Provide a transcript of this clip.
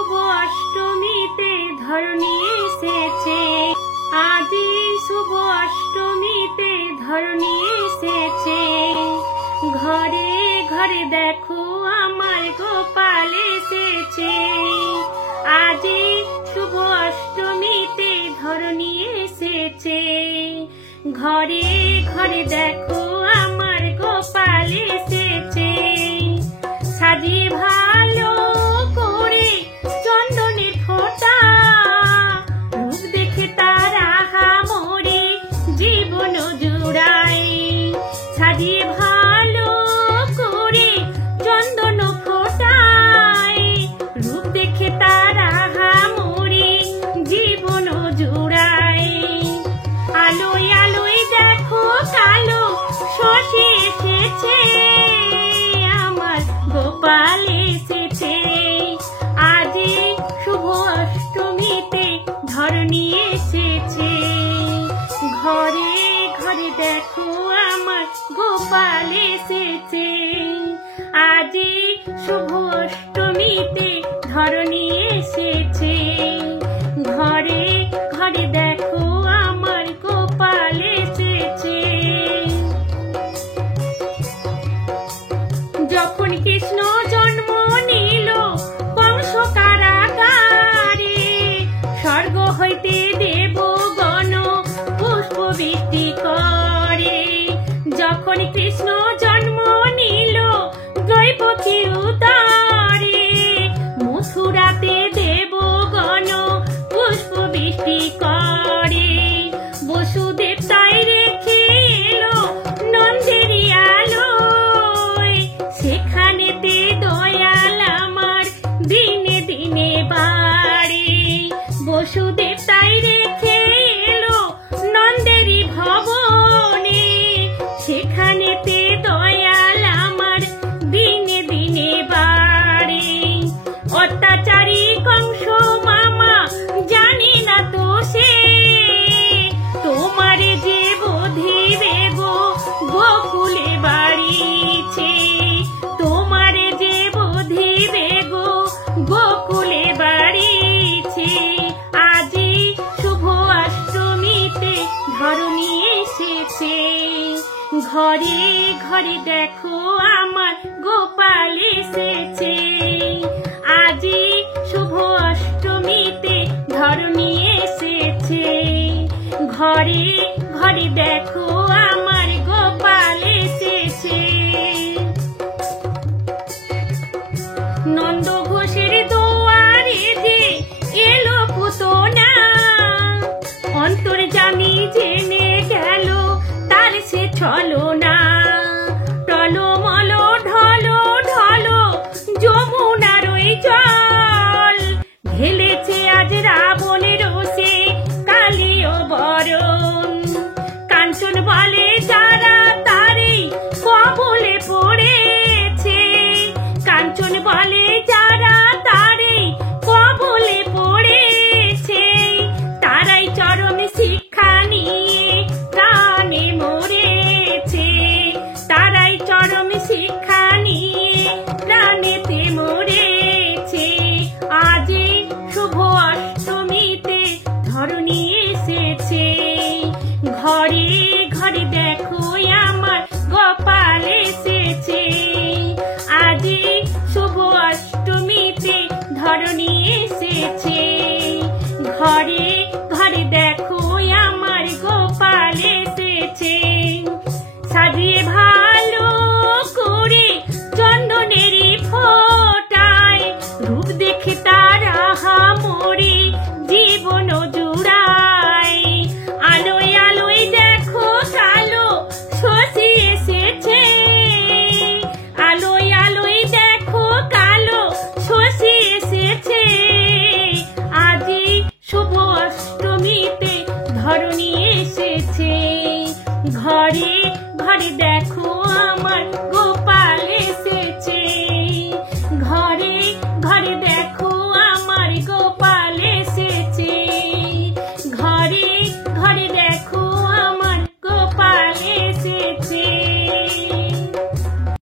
শুভ অষ্টমীতে ধরণী এসেছে, আজি শুভ অষ্টমীতে ধরণী এসেছে। ঘরে ঘরে দেখো আমার গোপাল এসেছে, আজি শুভ অষ্টমীতে ধরণী এসেছে। ঘরে ঘরে দেখো আমার গোপাল এসেছে, সাজিয়ে ভালো করে চন্দনের ফোঁটা, রূপ দেখে তার আহামরি জীবন জুড়ায়। সাজিয়ে ভালো করে চন্দন ফোঁটায়, রূপ দেখে তার আহামরি জীবন জুড়ায়। আলোয় আলোয় দেখো কালো শশী এসেছে, আমার গোপাল এসেছে। আজি শুভ অষ্টমীতে ধরণী এসেছে, ঘরে ঘরে দেখো আমার গোপাল এসেছে। আজি শুভ অষ্টমীতে ধরণী এসেছে, ঘরে ঘরে দেখো আমার গোপাল এসেছে। যখন কৃষ্ণ জন্ম নিল কংস কারাগারে, স্বর্গ হইতে দেবগণ পুষ্প বৃষ্টি করে। যখন কৃষ্ণ জন্ম নিল দ্রৌপদী উদরে, মথুরাতে দেবগণ পুষ্প বৃষ্টি করে। বসুদেব তাই রেখে এলো নন্দেরি আলোয়, সেখানেতে দয়াল আমার দিনে দিনে বাড়ে। বসুদেব তাই রেখে এলো নন্দেরি ভবনে, সেখানেতে দয়াল আমার দিনে দিনে বাড়ে। অত্যাচারী কংস মামা জানি না তো সে, তোমারে যে বধিবে গো গোকুলে বাড়িছে। তোমারে যে বধিবে গো গোকুলে বাড়িছে। আজি শুভ অষ্টমীতে ধরণী এসেছে, ঘরে ঘরে দেখো আমার গোপাল এসেছে। আজি শুভ অষ্টমীতে ধরণী এসেছে, ঘরে ঘরে দেখো আমার গোপাল এসেছে। নন্দ ঘোষের দুয়ারে যে এলো পুতনা, অন্তর্যামী জেনে গেল তার সে ছলনা। টলমল ঢল ঢল যমুনার ওই জল, ঢেলেছে আজ রাবণের